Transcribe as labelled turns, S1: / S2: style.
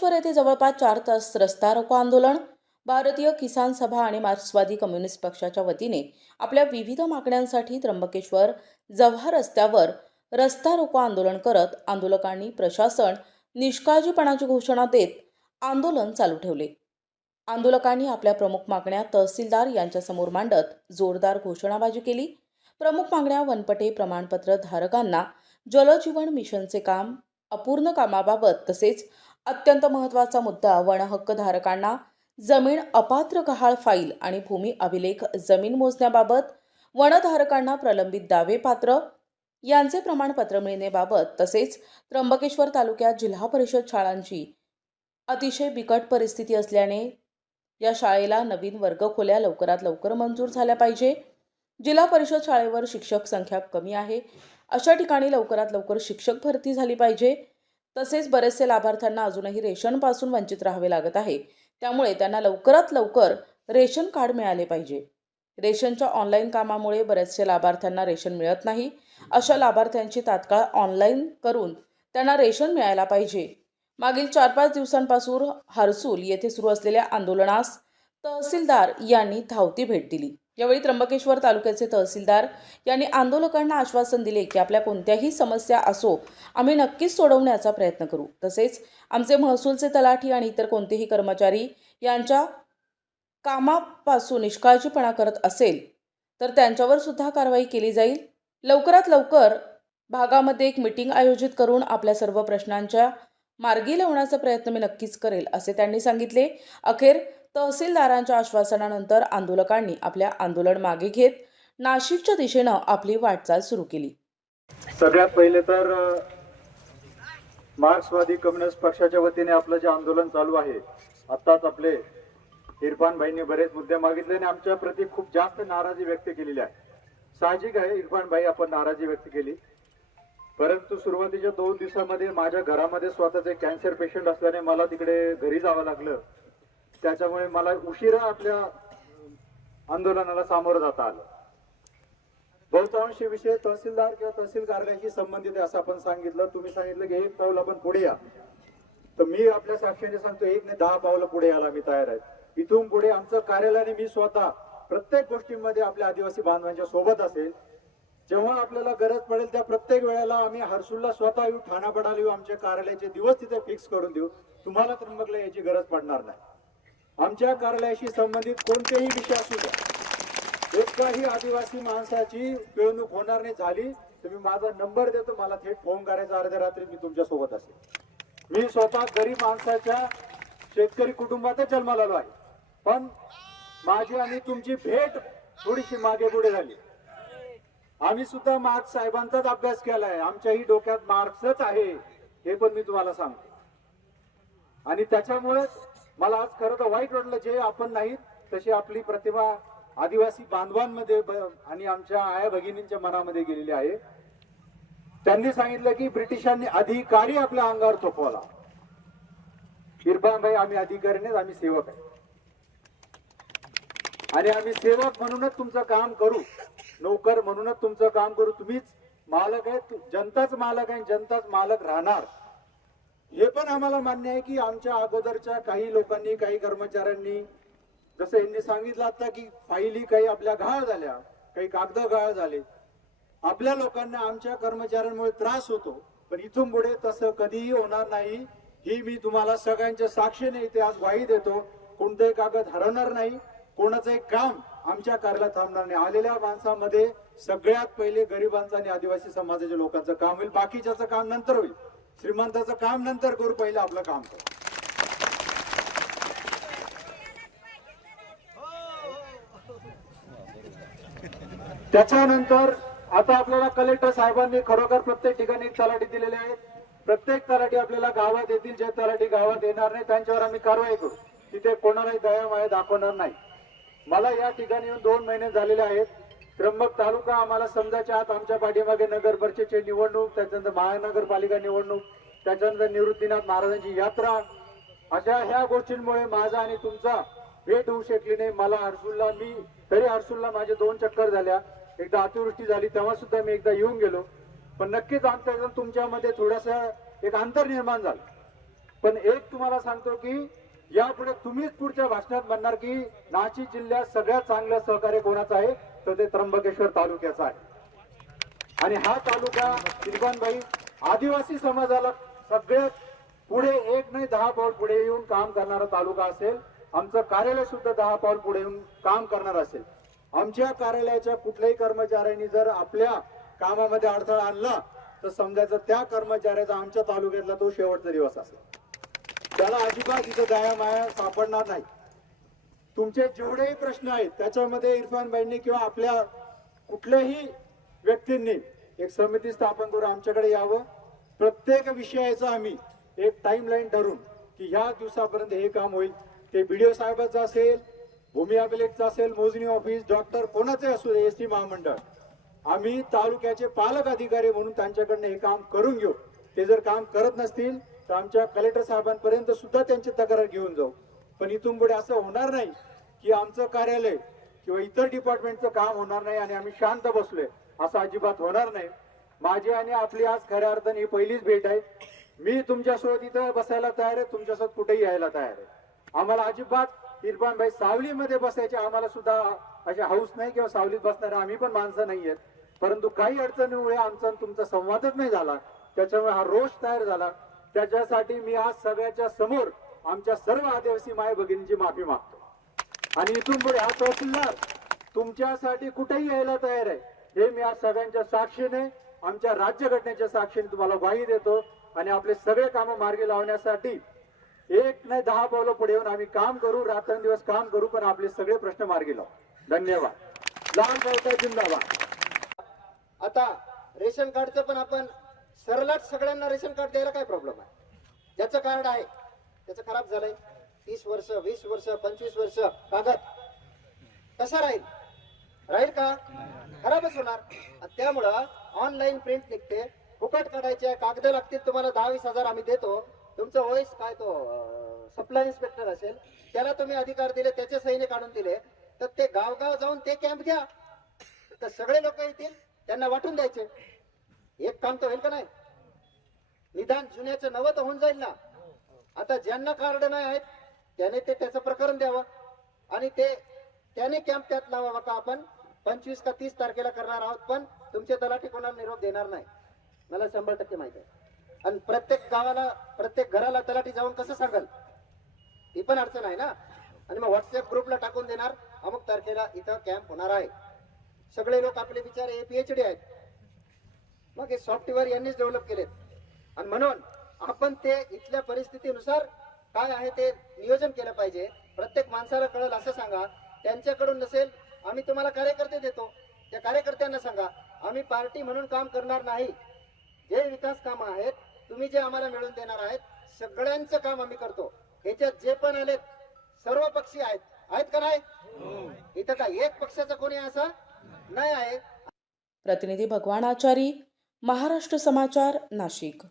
S1: त्र्यंबकेश्वर येथे जवळपास चार तास रस्ता रोको आंदोलन भारतीय किसान सभा आणि मार्क्सवादी कम्युनिस्ट पक्षाच्या वतीने आपल्या विविध मागण्यांसाठी त्र्यंबकेश्वर जव्हा रस्त्यावर रस्ता रोको आंदोलन करत आंदोलकांनी प्रशासन निष्काळजीपणाची घोषणा देत आंदोलन चालू ठेवले. आंदोलकांनी आपल्या प्रमुख मागण्या तहसीलदार यांच्यासमोर मांडत जोरदार घोषणाबाजी केली. प्रमुख मागण्या वनपटे प्रमाणपत्र धारकांना जलजीवन मिशनचे काम अपूर्ण कामाबाबत तसेच अत्यंत महत्त्वाचा मुद्दा वनहक्कधारकांना जमीन अपात्र गहाळ फाईल आणि भूमी अभिलेख जमीन मोजण्याबाबत वनधारकांना प्रलंबित दावे पात्र यांचे प्रमाणपत्र मिळण्याबाबत तसेच त्र्यंबकेश्वर तालुक्यात जिल्हा परिषद शाळांची अतिशय बिकट परिस्थिती असल्याने या शाळेला नवीन वर्गखोल्या लवकरात लवकर मंजूर झाल्या पाहिजे. जिल्हा परिषद शाळेवर शिक्षक संख्या कमी आहे. अशा ठिकाणी लवकरात लवकर शिक्षक भरती झाली पाहिजे. तसेच बरेचसे लाभार्थ्यांना अजूनही रेशनपासून वंचित राहावे लागत आहे. त्यामुळे त्यांना लवकरात लवकर रेशन कार्ड मिळाले पाहिजे. रेशनच्या ऑनलाईन कामामुळे बरेचसे लाभार्थ्यांना रेशन मिळत नाही. अशा लाभार्थ्यांची तात्काळ ऑनलाईन करून त्यांना रेशन मिळायला पाहिजे. मागील चार पाच दिवसांपासून हर्सूल येथे सुरू असलेल्या आंदोलनास तहसीलदार यांनी धावती भेट दिली. यावेळी त्र्यंबकेश्वर तालुक्याचे तहसीलदार यांनी आंदोलकांना आश्वासन दिले की आपल्या कोणत्याही समस्या असो आम्ही नक्कीच सोडवण्याचा प्रयत्न करू. तसेच आमचे महसूलचे तलाठी आणि इतर कोणतेही कर्मचारी यांच्या कामापासून निष्काळजीपणा करत असेल तर त्यांच्यावर सुद्धा कारवाई केली जाईल. लवकरात लवकर भागामध्ये एक मिटिंग आयोजित करून आपल्या सर्व प्रश्नांच्या मार्गी लावण्याचा प्रयत्न मी नक्कीच करेल असे त्यांनी सांगितले. अखेर तहसीलदारांच्या आश्वासनानंतर आंदोलकांनी आपल्या आंदोलन मागे घेत नाशिकच्या दिशेनं आपली वाटचाल सुरू केली.
S2: सगळ्यात पहिले तर मार्क्सवादी कम्युनिस्ट पक्षाच्या वतीने आपलं जे आंदोलन चालू आहे आताच आपले इरफान भाईंनी बरेच मुद्दे मागितले आणि आमच्या प्रती खूप जास्त नाराजी व्यक्त केलेली आहे. साहजिक आहे इरफान भाई आपण नाराजी व्यक्त केली. परंतु सुरुवातीच्या दोन दिवसामध्ये माझ्या घरामध्ये स्वतःचे कॅन्सर पेशंट असल्याने मला तिकडे घरी जावं लागलं. त्याच्यामुळे मला उशिरा आपल्या आंदोलनाला सामोरं जाता आलं. बहुतांश विषय तहसीलदार किंवा तहसील कार्यालयाशी संबंधित आहे असं आपण सांगितलं. तुम्ही सांगितलं की एक पाऊल आपण पुढे या. तर मी आपल्या साक्षीने सांगतो एक ने दहा पावलं पुढे यायला मी तयार आहे इथून पुढे आमचं कार्यालयाने मी स्वतः प्रत्येक गोष्टीमध्ये आपल्या आदिवासी बांधवांच्या सोबत असेल. जेव्हा आपल्याला गरज पडेल त्या प्रत्येक वेळेला आम्ही हर्सुलला स्वतः येऊ ठाणा पडाला येऊ आमच्या कार्यालयाचे दिवस तिथे फिक्स करून देऊ. तुम्हाला त्र्यंबकला याची गरज पडणार नाही. आमच्या कार्यालयाशी संबंधित कोणतेही विषय असू द्या. एकाही आदिवासी माणसाची पिळवणूक होणार नाही झाली तर मी माझा नंबर देतो मला थेट फोन करायचा अर्ध्या रात्री मी तुमच्यासोबत असेल. मी स्वतः गरीब माणसाच्या शेतकरी कुटुंबातच जन्माला आलो आहे. पण माझी आणि तुमची भेट थोडीशी मागे पुढे झाली. आम्ही सुद्धा मार्क्स साहेबांचाच अभ्यास केलाय. आमच्याही डोक्यात मार्क्सच आहे हे पण मी तुम्हाला सांगतो. आणि त्याच्यामुळेच मला आज खरं तर वाईट वाटलं जे आपण नाहीत तशी आपली प्रतिभा आदिवासी बांधवांमध्ये आणि आमच्या आया भगिनींच्या मनामध्ये गेलेली आहे. त्यांनी सांगितलं की ब्रिटिशांनी अधिकारी आपल्या अंगावर थोपवला. इरफान भाई आम्ही अधिकारी नाही आम्ही सेवक आहे. आणि आम्ही सेवक म्हणूनच तुमचं काम करू. नोकर म्हणूनच तुमचं काम करू. तुम्हीच मालक आहे जनताच मालक आहे जनताच मालक राहणार. हे पण आम्हाला मान्य आहे की आमच्या अगोदरच्या काही लोकांनी काही कर्मचाऱ्यांनी जसं यांनी सांगितलं आता की फाईली काही आपल्या घाळ झाल्या काही कागद घाळ झाले. आपल्या लोकांना आमच्या कर्मचाऱ्यांमुळे त्रास होतो पण इथून पुढे तसं कधीही होणार नाही. ही मी तुम्हाला सगळ्यांच्या साक्षीने इथे आज ग्वाही देतो. कोणतेही कागद हरवणार नाही कोणाचंही काम आमच्या कार्याला थांबणार नाही. आलेल्या माणसामध्ये सगळ्यात पहिले गरिबांचं आणि आदिवासी समाजाच्या लोकांचं काम होईल. बाकीच्याचं काम नंतर होईल. श्रीमंताचं काम नंतर करू पहिलं आपलं काम करू. त्याच्यानंतर आता आपल्याला कलेक्टर साहेबांनी खरोखर प्रत्येक ठिकाणी तलाठी दिलेले आहेत प्रत्येक तलाठी आपल्याला गावात येतील जे तलाठी गावात येणार नाही त्यांच्यावर आम्ही कारवाई करू. तिथे कोणालाही दया माया दाखवणार नाही. मला या ठिकाणी येऊन दोन महिने झालेले आहेत. त्र्यंबक तालुका आम्हाला समजायच्या आत आमच्या पाठीमागे नगर परिषदेची निवडणूक त्याच्यानंतर महानगरपालिका निवडणूक त्याच्यानंतर निवृत्तीनाथ महाराजांची यात्रा. अशा ह्या गोष्टींमुळे माझा आणि तुमचा भेट होऊ शकली नाही. मला हर्सुलला मी तरी हर्सुलला माझे दोन चक्कर झाल्या. एकदा अतिवृष्टी झाली तेव्हा सुद्धा मी एकदा येऊन गेलो. पण नक्कीच आमच्या तुमच्यामध्ये थोडस एक अंतर निर्माण झालं. पण एक तुम्हाला सांगतो की यापुढे तुम्हीच पुढच्या भाषणात म्हणणार की नाशिक जिल्ह्यात सगळ्यात चांगलं सहकार्य कोणाचं आहे? तर ते त्र्यंबकेश्वर तालुक्याचं आहे. आणि हा तालुका इरफानभाई आदिवासी समाजाला सगळ्यात पुढे एक नाही दहा पाऊल पुढे येऊन काम करणारा तालुका असेल. आमचं कार्यालय सुद्धा दहा पाऊल पुढे येऊन काम करणार असेल. आमच्या कार्यालयाच्या कुठल्याही कर्मचाऱ्यांनी जर आपल्या कामामध्ये अडथळा आणला तर समजायचं त्या कर्मचाऱ्याचा आमच्या तालुक्यातला तो शेवटचा दिवस असेल. त्याला अजिबात इथं दया माया सापडणार नाही. तुमचे जेवढेही प्रश्न आहेत त्याच्यामध्ये इरफान भाईंनी किंवा आपल्या कुठल्याही व्यक्तींनी एक समिती स्थापन करून आमच्याकडे यावं. प्रत्येक विषयाचं आम्ही एक टाईमलाईन ठरवून की ह्या दिवसापर्यंत हे काम होईल. ते बीडीओ साहेबाचं असेल भूमी अभिलेखचं असेल मोजणी ऑफिस डॉक्टर कोणाचे असू दे एस टी महामंडळ. आम्ही तालुक्याचे पालक अधिकारी म्हणून त्यांच्याकडनं हे काम करून घेऊ. ते जर काम करत नसतील तर आमच्या कलेक्टर साहेबांपर्यंत सुद्धा त्यांची तक्रार घेऊन जाऊ. पण इथून पुढे असं होणार नाही की आमचं कार्यालय किंवा इतर डिपार्टमेंटचं काम होणार नाही आणि आम्ही शांत बसलोय असं अजिबात होणार नाही. माझी आणि आपली आज खऱ्या अर्थाने ही पहिलीच भेट आहे. मी तुमच्यासोबत इथं बसायला तयार आहे तुमच्यासोबत कुठेही यायला तयार आहे. आम्हाला अजिबात इरफानभाई सावलीमध्ये बसायचे आम्हाला सुद्धा असे हाऊस नाही किंवा सावलीत बसणारे आम्ही पण माणसं नाही आहेत. परंतु काही अडचणीमुळे आमचा आणि तुमचा संवादच नाही झाला. त्याच्यामुळे हा रोष तयार झाला. त्याच्यासाठी मी आज सगळ्याच्या समोर आमच्या सर्व आदिवासी माय भगिनींची माफी मागतो. आणि इथून पुढे हा तहसीलदार तुमच्यासाठी कुठेही यायला तयार आहे हे मी आज सगळ्यांच्या साक्षीने आमच्या राज्यघटनेच्या साक्षीने तुम्हाला ग्वाही देतो. आणि आपले सगळे कामं मार्गी लावण्यासाठी एक नाही दहा पावलं पुढे येऊन आम्ही काम करू रात्रंदिवस काम करू पण आपले सगळे प्रश्न मार्गी लावू. धन्यवाद. लहान पावसा जिंदाबाद.
S3: आता रेशन कार्डचं पण आपण सरलाट सगळ्यांना रेशन कार्ड द्यायला काय प्रॉब्लेम आहे? ज्याचं कार्ड आहे त्याचं खराब झालंय. तीस वर्ष वीस वर्ष पंचवीस वर्ष कागद. कसा राहील? राहील का? खराबच होणार. आणि त्यामुळं ऑनलाईन प्रिंट निघते. फुकट काढायचे कागद लागतील तुम्हाला दहा वीस हजार आम्ही देतो. तुमचं वॉइस काय तो सप्लाय इन्स्पेक्टर असेल त्याला तुम्ही अधिकार दिले त्याचे सहीने काढून दिले. तर ते गावगाव जाऊन ते कॅम्प घ्या. तर सगळे लोक येतील त्यांना वाटून द्यायचे. एक काम तर होईल का नाही? निदान जुन्याचं नवं तर होऊन जाईल ना. आता ज्यांना कार्ड नाही आहेत त्याने ते त्याचं प्रकरण द्यावं. आणि ते त्याने कॅम्प त्यात लावावा. का आपण पंचवीस का तीस तारखेला करणार आहोत पण तुमचे तलाठी कोणाला निरोप देणार नाही. मला शंभर टक्के माहीत आहे. आणि प्रत्येक गावाला प्रत्येक घराला तलाठी जाऊन कसं सांगाल? ही पण अडचण आहे ना? आणि मग व्हॉट्सअप ग्रुपला टाकून देणार. अमुक तारखेला इथं कॅम्प होणार आहे. सगळे लोक आपले बिचारे पीएचडी आहेत. मग हे सॉफ्टवेअर यांनीच डेव्हलप केलेत. आणि म्हणून आपण ते इथल्या परिस्थितीनुसार काय आहे ते नियोजन केलं पाहिजे. प्रत्येक माणसाला कळेल असं सांगा. त्यांच्याकडून नसेल आम्ही तुम्हाला कार्यकर्ते देतो. त्या कार्यकर्त्यांना सांगा आम्ही पार्टी म्हणून काम करणार नाही. जे विकास कामं आहेत तुम्ही जे आम्हाला मिळून देणार आहेत सगळ्यांचं काम आम्ही करतो. ह्याच्यात जे पण आलेत सर्व पक्षी आहेत. आहेत का नाही? इथं काय एक पक्षाचा कोणी असा नाही आहे?
S1: प्रतिनिधी भगवान आचारी महाराष्ट्र समाचार नाशिक.